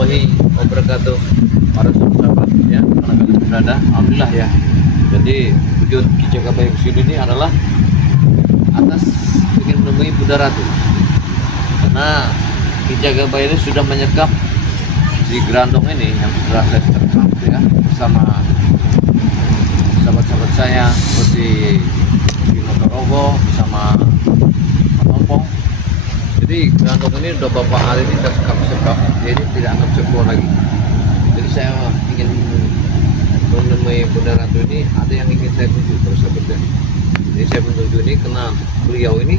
warahmatullahi wabarakatuh. Para sahabat ya, mana kalian berada, alhamdulillah ya. Jadi tujuan Ki Jagabayi kesini ini adalah atas ingin menemui Bunda Ratu, karena Ki Jagabayi ini sudah menyekap si Grandong ini yang sudah saya sekap ya, bersama sahabat-sahabat saya seperti Bino Torogo bersama Tompong. Jadi Grandong ini udah beberapa hari ini kita sekap, jadi tidak akan sebuah lagi. Jadi saya ingin menemui Bunda Ratu ini, ada yang ingin saya tuju terus sahabatnya. Jadi saya menuju ini karena beliau ini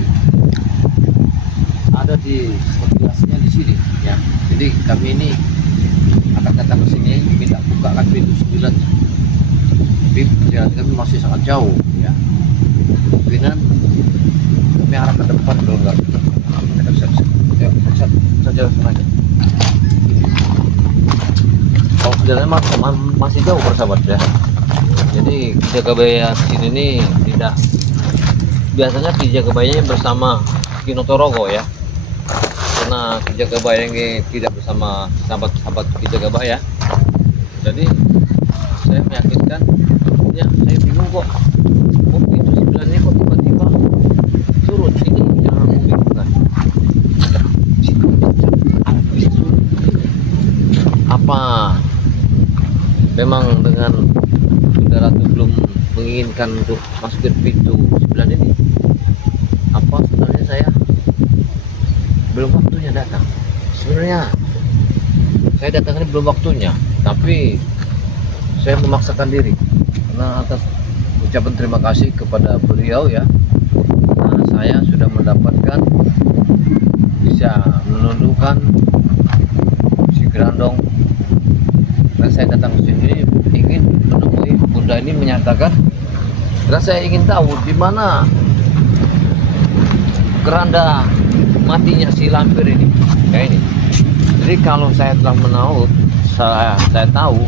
ada di kelasnya di sini ya. Jadi kami ini akan datang ke sini minta bukakan pintu 9, tapi perjalanan kami masih sangat jauh ya. Kemungkinan kami arah ke depan kalau enggak saja aja. Kalau perjalanan masih jauh persahabat ya. Jadi Ki Jagabayi sini ini tidak biasanya Ki Jagabayi bersama Bino Torogo ya. Karena Ki Jagabayi ini tidak bersama sahabat-sahabat Ki Jagabayi ya. Jadi saya meyakinkan, ya saya bingung kok itu 9 ini kok tiba-tiba surut ini yang membingungkan. Apa memang dengan Bunda Ratu belum menginginkan untuk masukin pintu 9 ini? Apa sebenarnya saya belum waktunya datang? Sebenarnya saya datang ini belum waktunya, tapi saya memaksakan diri karena atas ucapan terima kasih kepada beliau ya. Nah, saya sudah mendapatkan bisa menundukkan si Grandong, dan saya datang ke sini ingin menemui Bunda ini menyatakan, karena saya ingin tahu di mana keranda matinya si lampir ini kayak ini. Jadi kalau saya telah menaut, saya tahu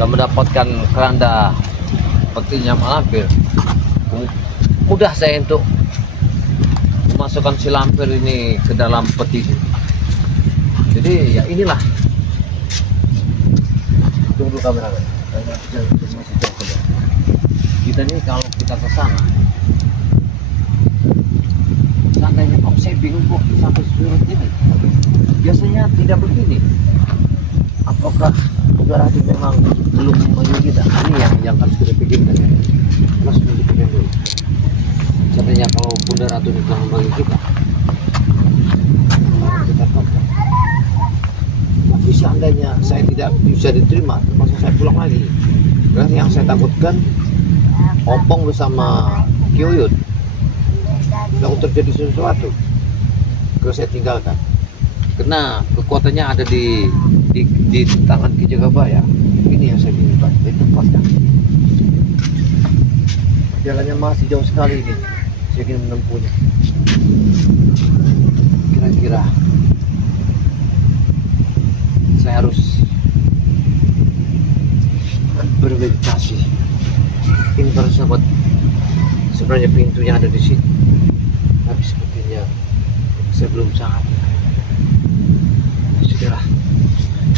dan mendapatkan keranda petinya malampir, mudah saya untuk memasukkan si lampir ini ke dalam peti. Jadi ya inilah, tunggu kamera kita nih. Kalau kita ke sana seandainya kok saya bingung kok sampai surut ini, biasanya tidak begini. Apakah Bunda Ratu memang belum memanggil kita? Ini yang harus kita pikirkan ya. Harus dipikirkan dulu. Seandainya kalau Bunda Ratu telah memanggil kita tahu. Tapi seandainya saya tidak bisa diterima, masa saya pulang lagi. Karena yang saya takutkan Opong bersama Kiyuyut kalau terjadi sesuatu, kalau saya tinggalkan. Karena kekuatannya ada di tangan Ki Jagabayi. Ini yang saya inginkan, ditempatkan. Jalannya masih jauh sekali ini, saya ingin menempuhnya. Kira-kira saya harus bermeditasi. Ini para sahabat, sebenarnya pintunya ada di sini, tapi sepertinya saya belum sangat. Sudahlah,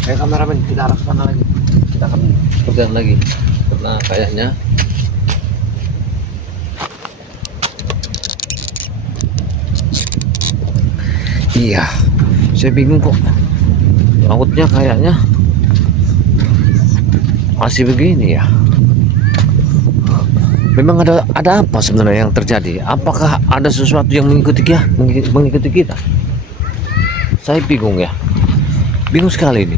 kayak kameramen kita arah ke sana lagi, kita akan pegang lagi karena kayaknya iya, saya bingung kok lautnya kayaknya masih begini ya. Memang ada apa sebenarnya yang terjadi? Apakah ada sesuatu yang mengikuti kita? Saya bingung ya, bingung sekali ini.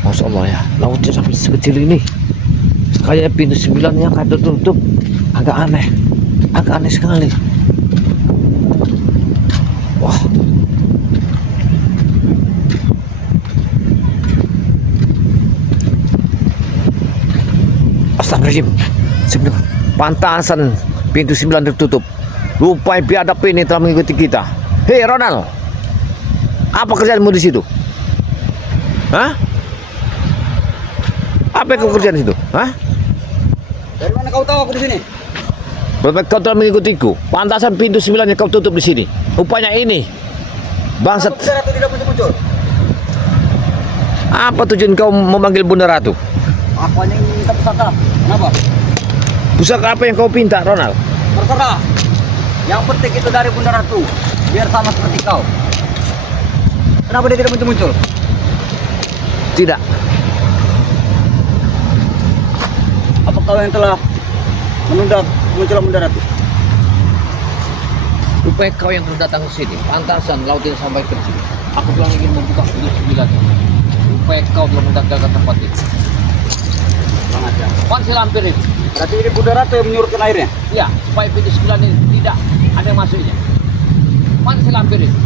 Masya Allah ya, lautnya sampai sekecil ini, kayak pintu 9-nya kayak tertutup, agak aneh sekali. Wah, astagfirullahaladzim. Sebenarnya pantasan pintu 9 tertutup. Rupanya biadab ini telah mengikuti kita. Hei Ronald, apa kerjaanmu di situ? Hah? Apa yang kau kerjakan di situ? Hah? Dari mana kau tahu aku di sini? Rupanya kau telah mengikutiku. Pantasan pintu 9 yang kau tutup di sini. Rupanya ini bangsat. Bunda Ratu tidak muncul-muncul. Apa tujuan kau memanggil Bunda Ratu? Aku hanya ingin minta pusaka. Kenapa? Pusaka apa yang kau pinta, Ronald? Terserah. Yang penting itu dari Bunda Ratu. Biar sama seperti kau. Kenapa dia tidak muncul-muncul? Tidak. Apa kau yang telah menunda kemunculan Bunda Ratu? Rupanya kau yang telah datang ke sini. Pantasan laut tidak sampai ke sini. Aku telah ingin membuka pintu 9. Rupanya kau telah mendapatkan tempat ini. Sangat ya. Pansi lampir itu. Berarti ini Bunda Ratu yang menyurutkan airnya? Ya, supaya pintu 9 ini tidak ada yang masuknya. Pansi lampir itu.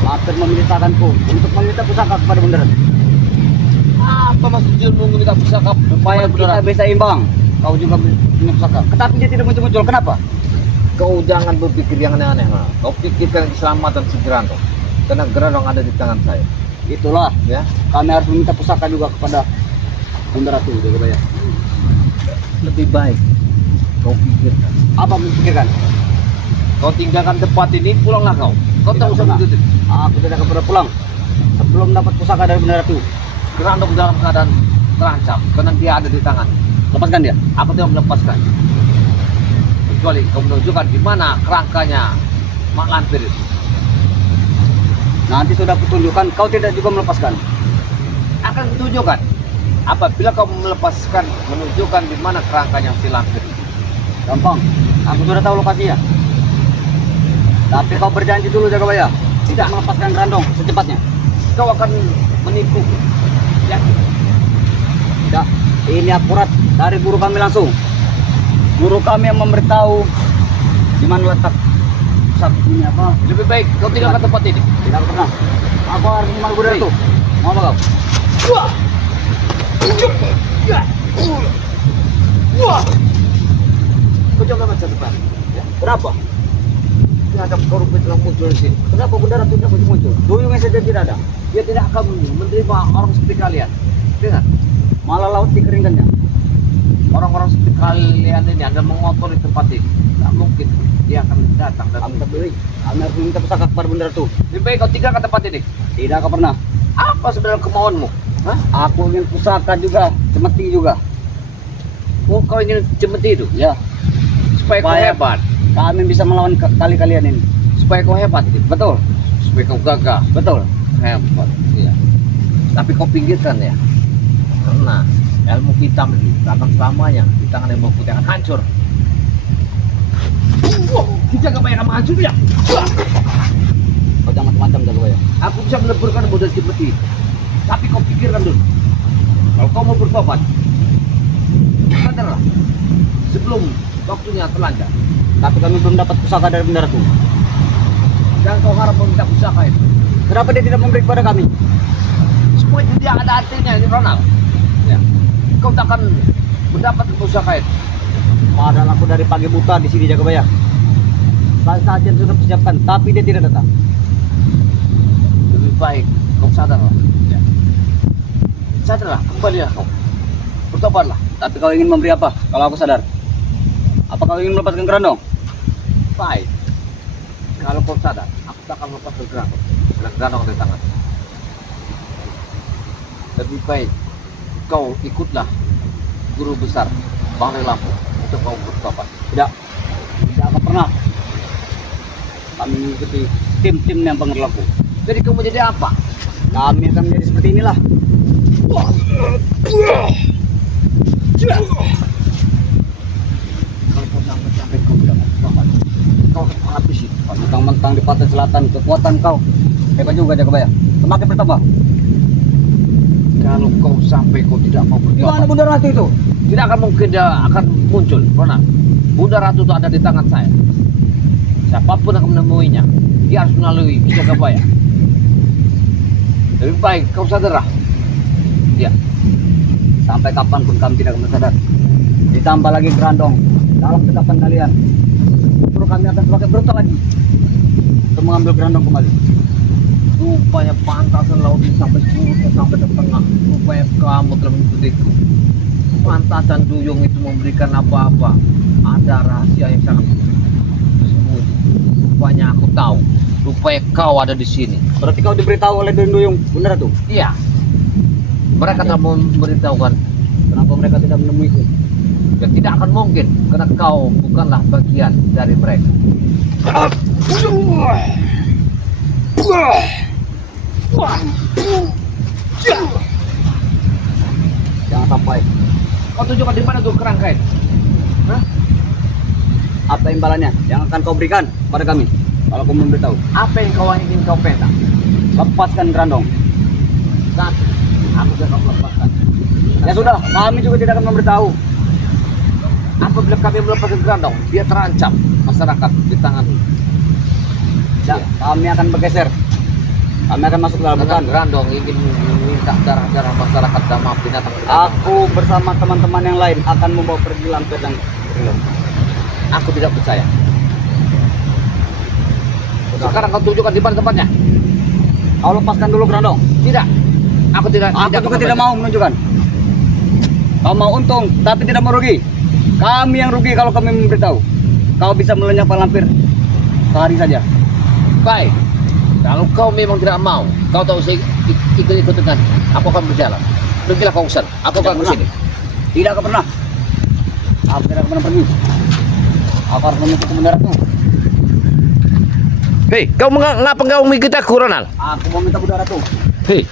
Lampir memerintahkanku untuk meminta pusaka kepada Bunda Ratu. Apa maksud jilmu meminta pusaka Supaya kita bisa imbang. Kau juga punya pusaka. Tetapi dia tidak muncul-muncul. Kenapa? Kau jangan berpikir yang aneh-aneh. Kau pikirkan keselamatan si Gerandong. Karena Gerandong ada di tangan saya. Itulah. Ya, Kami harus meminta pusaka juga kepada Bunda Ratu. Ya. lebih baik kau pikirkan. Apa memikirkan? Kau tinggalkan tempat ini, pulanglah kau. Kau tak usah pernah. begitu. Aku tidak akan pernah pulang sebelum dapat pusaka dari Bunda Ratu. Gerandong dalam keadaan terancam karena dia ada di tangan. Lepaskan dia. Aku tidak melepaskan. Kecuali kau menunjukkan di mana kerangkanya Mak Lampir itu. Nanti sudah kutunjukkan. Kau tidak juga melepaskan. Akan kutunjukkan. Apabila kau melepaskan, menunjukkan di mana kerangkanya si Lampir itu. Gampang. Aku sudah tahu lokasinya. Tapi kau berjanji dulu Jagabaya. Tidak melepaskan Gerandong secepatnya. Kau akan menipu. Ya, Tidak. Ini akurat dari guru kami langsung. Guru kami yang memberitahu di mana letak pusat ini apa. lebih baik kau tinggalkan tempat ini. Tidak pernah. Aku harus memanggil Bunda Ratu. Mau apa kau? Wah! Wah! Kau jangan macam depan. Ya. Kenapa? Terhadap korupsi telah muncul di sini. Kenapa Bunda Ratu tidak muncul? Duyungnya saja tidak ada. Dia tidak akan menerima orang seperti kalian. Dengar, Malah laut dikeringkannya. orang-orang seperti kalian ini ada mengotori tempat ini. Tidak mungkin dia akan datang dan Kami tak beli. Kami harus meminta pusaka kepada Bunda Ratu. lebih baik kau tinggalkan tempat ini. Tidak akan pernah. Apa sebenarnya kemauanmu? Hah? Aku ingin pusaka juga, cemeti juga. Oh, kau ingin cemeti itu? Ya, Supaya kau Supaya- hebat. kami bisa melawan tali kalian ini. Supaya kau hebat gitu. Betul, Supaya kau gagah. betul. Hebat. Iya. Tapi kau pinggirkan ya. Karena ilmu hitam itu akan selamanya di tangan yang putih akan hancur. Kita gak banyak hancur ya. Kau jangan macam-macam Jagabaya. Aku bisa meleburkan modal seperti itu. Tapi kau pikirkan dulu. Kalau kau mau bertobat, sadarlah. Sebelum waktunya terlanjur. Tapi kami belum dapat pusaka dari Bunda Ratu. Dan kau harap meminta pusaka itu. Kenapa dia tidak memberi kepada kami? Semua itu dia ada artinya ini Ronald. Ya. Kau tak akan mendapat pusaka itu. Padahal aku dari pagi buta di sini Jagabaya. Saja sudah persiapkan, tapi dia tidak datang. Lebih baik kau sadarlah. Ya. Sadarlah, kembalilah kau. Bertobatlah. Tapi kau ingin memberi apa kalau aku sadar? Apa kau ingin melepaskan Gerandong? Baik. Kalau kau sadar, aku tak akan lepas bergerak. Dan Gerandong ada di tangan. Lebih baik kau ikutlah guru besar Bang Lampung untuk kau bertobat. Tidak, tidak akan pernah. Kami mengikuti tim-tim yang pengerlaku. Jadi kau mau jadi apa? Kami akan menjadi seperti inilah. Kalau kau sampai kau tidak mau bertobat, kau akan habis itu. Mentang-mentang di Pantai Selatan, kekuatan kau hebat juga Jagabaya. Semakin bertambah. Kalau kau sampai kau tidak mau Di mana bertobat, Bunda Ratu itu? tidak akan mungkin dia akan muncul. Ronald, Bunda Ratu itu ada di tangan saya. Siapapun akan menemuinya, dia harus melalui Jagabaya. Lebih baik kau sadarlah. Ya, Sampai kapanpun kami tidak akan sadar. Ditambah lagi Gerandong dalam tetapan kalian. Justru kami akan semakin brutal lagi untuk mengambil Gerandong kembali. rupanya pantasan laut ini sampai surut sampai ke tengah. Rupanya kamu telah mengikutiku. Pantasan duyung itu memberikan apa-apa. Ada rahasia yang sangat sembunyi. Rupanya aku tahu. Rupanya kau ada di sini. Berarti kau diberitahu oleh Duyung, benar tuh? Iya. Mereka telah memberitahukan. Kenapa mereka tidak menemuiku? Ya tidak akan mungkin, karena kau bukanlah bagian dari mereka. Jangan sampai. Kau tunjukkan di mana tuh kerangka itu? Hah? Apa imbalannya yang akan kau berikan pada kami kalau kau memberitahu? Apa yang kau ingin kau petak? Lepaskan Grandong. Saat aku sudah kau lepaskan. Ya sudah, kami juga tidak akan memberitahu. Apabila kami melepaskan Grandong, dia terancam masyarakat di tangan. Ya, kami akan bergeser. Kami akan masuk ke dalam Bukan hutan. Grandong ingin meminta darah-darah masyarakat dan maaf binatang. Aku bersama teman-teman yang lain akan membawa pergi lampir dan Grandong. Aku tidak percaya. Sekarang kau tunjukkan di mana tempatnya. Kau lepaskan dulu Grandong. Tidak. Aku tidak. Aku juga tidak mau menunjukkan. Kau mau untung, tapi tidak mau rugi. Kami yang rugi kalau kami memberitahu. Kau bisa melenyapkan lampir sehari saja. Baik. Kalau kau memang tidak mau, kau tahu saya ikut-ikut dengan. Aku akan berjalan. Pergilah kau usan. Aku akan Tidak kesini. Tidak akan pernah. Aku tidak akan pernah pergi. Aku harus menuntut kebenaranmu. Hei, kau mengapa kau mengikuti aku, Ronald? Aku mau minta Bunda Ratu. Hei,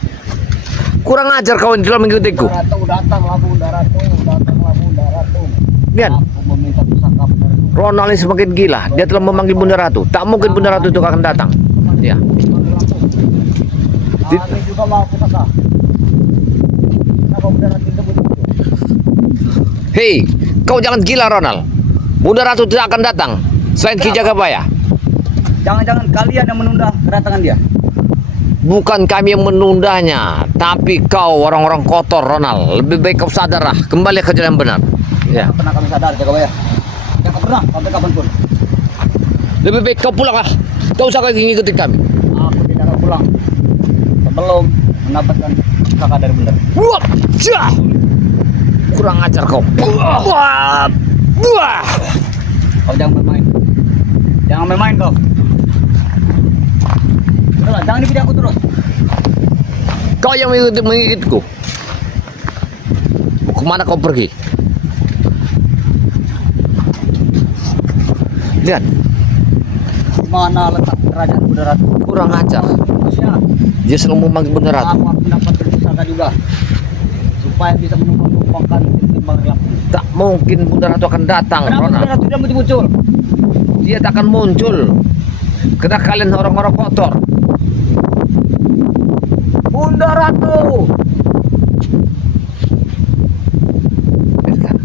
kurang ajar kau dalam mengikutiku. Bunda Ratu, datanglah Bunda Ratu, datanglah Bunda Ratu. Lihat, Aku meminta pusaka Bunda Ratu. Ronald ini semakin gila. Dia telah memanggil Bunda Ratu. Tak mungkin Bunda Ratu itu akan datang. Ya. Kami juga mau pusaka. Kenapa Bunda Ratu itu begitu? Hei, kau jangan gila, Ronald. Bunda Ratu tidak akan datang selain Ki Jagabaya. Jangan-jangan kalian yang menunda kedatangan dia. Bukan kami yang menundanya, tapi kau orang-orang kotor, Ronald. Lebih baik kau sadarlah, kembali ke jalan yang benar. Ya. Tidak pernah kami sadar, Jagabaya. Tidak pernah, sampai kapanpun. Lebih baik kau pulanglah. Kau usah lagi ngikutin kami. Aku tidak akan pulang sebelum mendapatkan pusaka dari Bunda. Wah, cah. Kurang ajar kau. Wah, wah. Kau jangan bermain. Jangan bermain kau. Udahlah, jangan dipidik aku terus. Kau yang mengikutiku. Kemana kau pergi? Lihat, Mana letak kerajaan Bunda Ratu? kurang ajar. Manusia. Dia selalu memanggil Bunda Ratu. Aku harus mendapatkan pusaka juga supaya bisa menumpang-numpangkan timbang relap. Tak mungkin Bunda Ratu akan datang, Kenapa Bunda Ronald. Ratu tidak muncul? Dia tak akan muncul. Karena kalian orang-orang kotor. Bunda Ratu. Biarkan.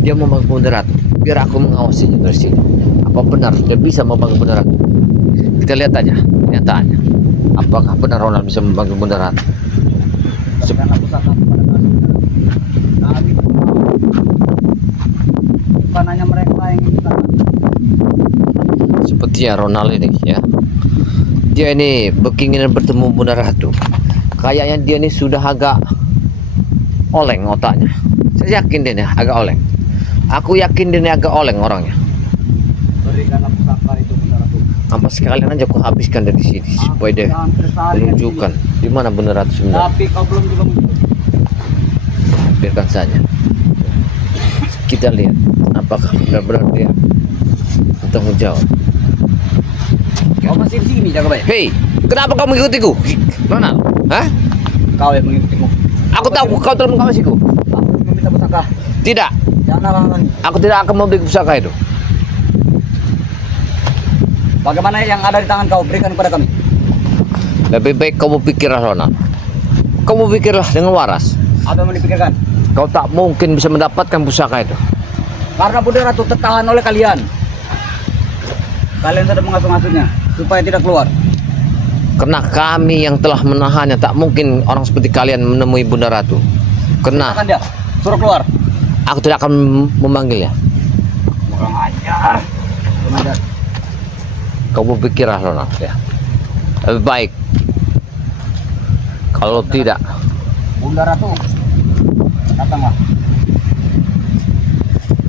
Dia memanggil Bunda Ratu. Biar aku mengawasinya dari sini. Apa benar dia bisa memanggil Bunda Ratu? Kita lihat aja kenyataannya. Apakah benar Ronald bisa memanggil Bunda Ratu? Berikanlah pusaka kepada kami. Kami bukan hanya mereka yang ingin pusaka. Seperti ya Ronald ini ya. Dia ini berkeinginan bertemu Bunda Ratu. Kayaknya dia ini sudah agak oleng otaknya. Saya yakin dia ini agak oleng. Aku yakin dia ini agak oleng orangnya. Berikanlah pusaka itu Bunda Ratu. Apa sekalian aja aku habiskan dari sini supaya dia menunjukkan di mana Bunda Ratu sebenarnya. Tapi kau belum juga muncul. Biarkan saja. Kita lihat apakah benar-benar dia bertanggung jawab. Kau masih di sini, Jagabaya. Hei, kenapa kau mengikutiku, Ronald? Hah? Kau yang mengikutiku. Aku tahu kau telah mengawasiku. Aku meminta pusaka. Tidak, Jangan halangi. aku tidak akan memberi pusaka itu. Bagaimana yang ada di tangan kau berikan kepada kami. Lebih baik kau berpikirlah, Ronald. Kau berpikirlah dengan waras. Apa yang mau dipikirkan? Kau tak mungkin bisa mendapatkan pusaka itu. Karena Bunda Ratu tertahan oleh kalian. Kalian sudah mengasuh-ngasuhnya supaya tidak keluar. Karena kami yang telah menahannya, tak mungkin orang seperti kalian menemui Bunda Ratu. Karena Akan dia suruh keluar. aku tidak akan memanggilnya. Kurang ajar. Kurang ajar. Kau berpikirlah, Ronald. Ya. Lebih baik. Kalau tidak, Bunda Ratu, datanglah.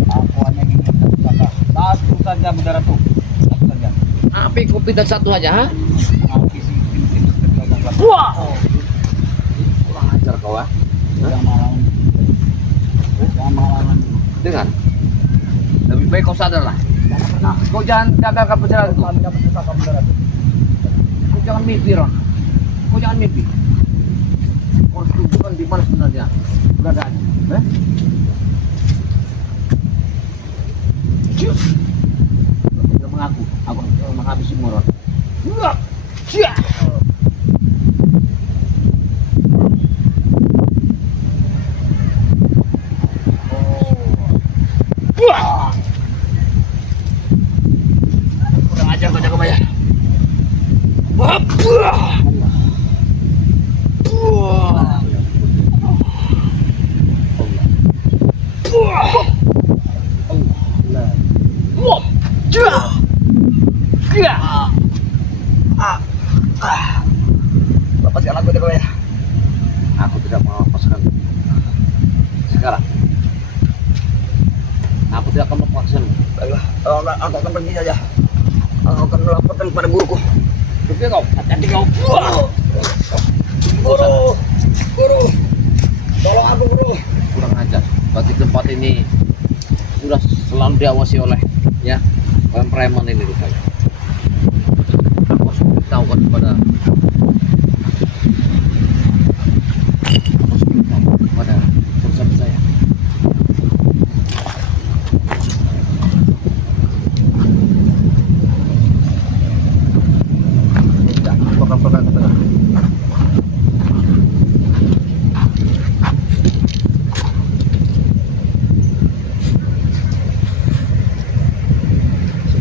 Aku hanya ingin minta pusaka. Satu saja Bunda Ratu. Satu saja. apa kau pinta satu aja, ha? Menghabisi tim-tim pedagang gelap. Wah! Oh, kurang kau ah? Jangan malam. Jangan malam. Dengar. Lebih baik kau sadarlah. Nah, Kau jangan gagalkan perjalanan itu. kami dapat pusaka beneran. Kau jangan mimpi, Ron. Kau jangan mimpi. Kau harus tunjukkan di mana sebenarnya keberadaannya. Cius. Kau sudah mengaku. Aku akan menghabisimu, Ron. Enggak. Cia. Kurang ajar kau jaga bayar. Lepaskan aku jaga bayar. Aku tidak mau lepaskan sekarang. Aku tidak akan melepaskan. Baiklah, aku akan pergi saja. Aku akan melaporkan kepada guruku. Tapi kau, hati-hati kau. Guru, guru, tolong aku guru. Kurang ajar. Bagi tempat ini sudah selalu diawasi oleh ya preman ini rupanya. Aku harus beritahukan kepada perusahaan saya. Tidak, aku akan pergi ke tengah.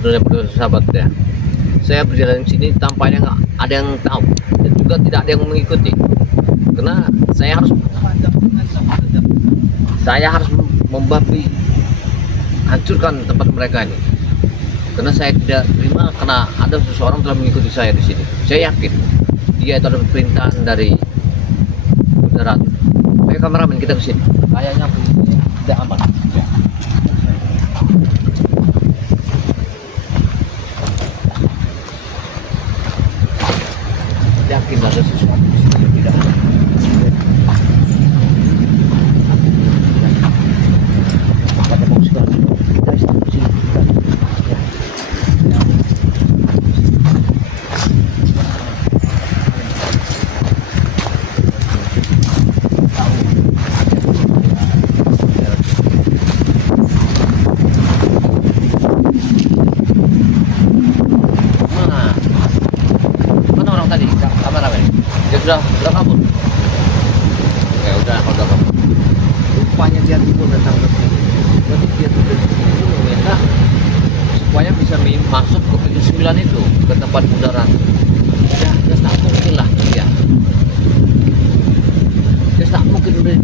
Sebenarnya berdua sahabat ya, saya berjalan di sini tampaknya nggak ada yang tahu dan juga tidak ada yang mengikuti karena saya harus membabi hancurkan tempat mereka ini karena saya tidak terima karena ada seseorang telah mengikuti saya di sini. Saya yakin dia itu adalah perintahan dari Bunda Ratu. Ayo kameramen kita ke sini. Kayaknya posisinya tidak aman. Ya. Yakin ada sesuatu di sini yang tidak ada. Pada bagus sekali. Kita istirahat di sini. Ya. Mana orang tadi? Kameramen. Dia sudah kabur. Ya udah kalau udah kabur. Rupanya dia timbul datang ke sini. Berarti dia tuh meminta supaya bisa masuk ke pintu 9 itu ke tempat bundaran. Ya, dia tak mungkin lah dia. Dia tak mungkin udah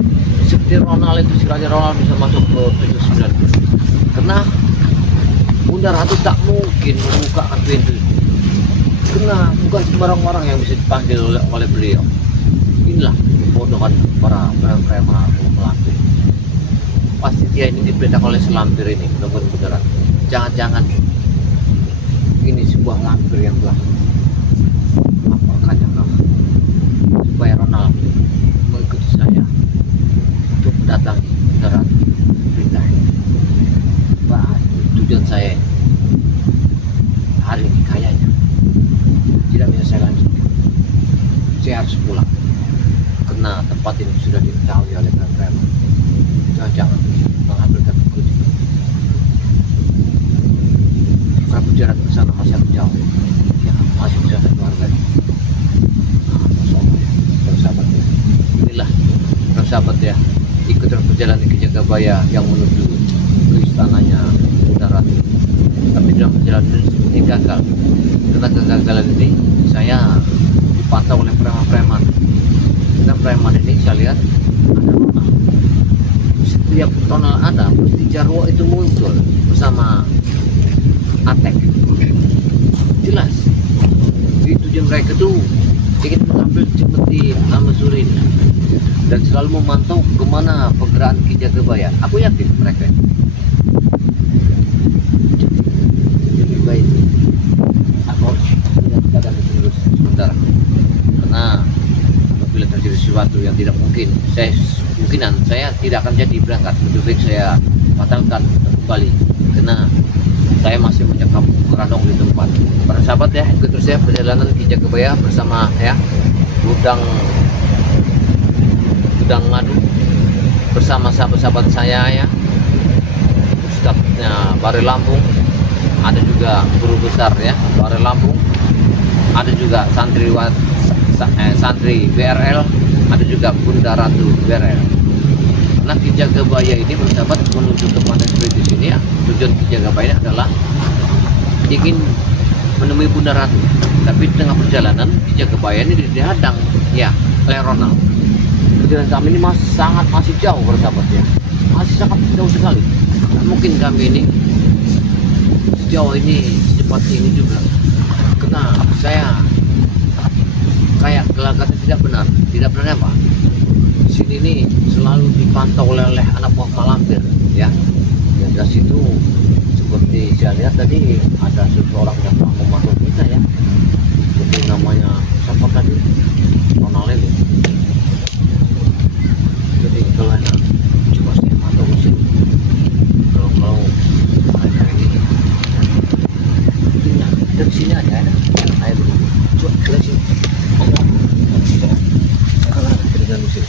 seperti Ronald itu, si Raja Ronald bisa masuk ke pintu 9. Karena Bunda Ratu tak mungkin membukakan pintu itu. Karena bukan sembarang orang yang bisa dipanggil oleh beliau. Inilah kebodohan para preman pelaku. Pasti dia ini diperintah oleh selampir ini, mudah-mudahan. Jangan-jangan ini sebuah lampir yang telah melaporkannya kamu supaya Ronald mengikuti saya untuk mendatangi Bunda Ratu perintah ini. Wah, tujuan saya hari ini kayaknya tidak bisa saya lanjutkan. Saya harus pulang karena tempat ini sudah diketahui oleh preman. Jangan mengambilkan kunci. Prabu jarak ke sana masih agak jauh. Ya, masih bisa satu harga. Sahabat ya. Inilah sahabat ya. Ikutan perjalanan ke Jagabaya yang menuju ke istananya Bunda Ratu. Tapi dalam perjalanan ini seperti gagal. Karena kegagalan ini saya dipantau oleh preman-preman. Dan preman ini saya lihat ada rumah. Setiap tonal ada, pasti Jarwo itu muncul bersama Atek. Jelas. Jadi tujuan mereka tuh ingin mengambil Cimeti nama Suri ini dan selalu memantau kemana pergerakan Ki Jagabaya. Aku yakin mereka ini. Lebih baik aku harus menjaga terus sebentar karena apabila terjadi sesuatu sesuatu yang tidak mungkin. Saya tidak akan jadi berangkat. Lebih baik saya batalkan kembali karena saya masih menyekap Grandong di tempat. Para sahabat ya, ikut terus ya perjalanan di Jagabaya bersama ya gudang ngadu bersama sahabat-sahabat saya ya, Ustadznya Bare Lampung, ada juga guru besar ya Bare Lampung, ada juga santri BRL, ada juga Bunda Ratu BRL. Nah, Ki Jagabaya ini bersahabat menuju ke Pantai Spiritus ini ya, tujuan Ki Jagabaya adalah ingin menemui Bunda Ratu, tapi di tengah perjalanan Ki Jagabaya ini dihadang ya oleh Ronald. Perjalanan kami ini masih jauh bersahabat ya, masih sangat jauh sekali. Nah, mungkin kami ini sejauh ini secepat ini juga karena saya kayak gelagatnya tidak benar apa, di sini ini selalu dipantau oleh anak buah Malampir ya. Dan dari situ seperti saya lihat tadi ada seseorang yang telah memantau kita ya, seperti namanya siapa tadi, Ronald ini. Jadi kalau coba saya mantau ke sini, kalau mereka ini dari sini aja ada air dulu, coba dari sini. Dengan musik.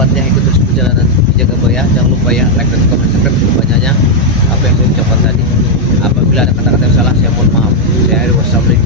sahabatnya ikut terus perjalanan dijaga ya. Jangan lupa ya like dan komen subscribe sebanyaknya apa yang saya ucapkan tadi. Apabila ada kata-kata yang salah saya mohon maaf. Saya Wassalamualaikum.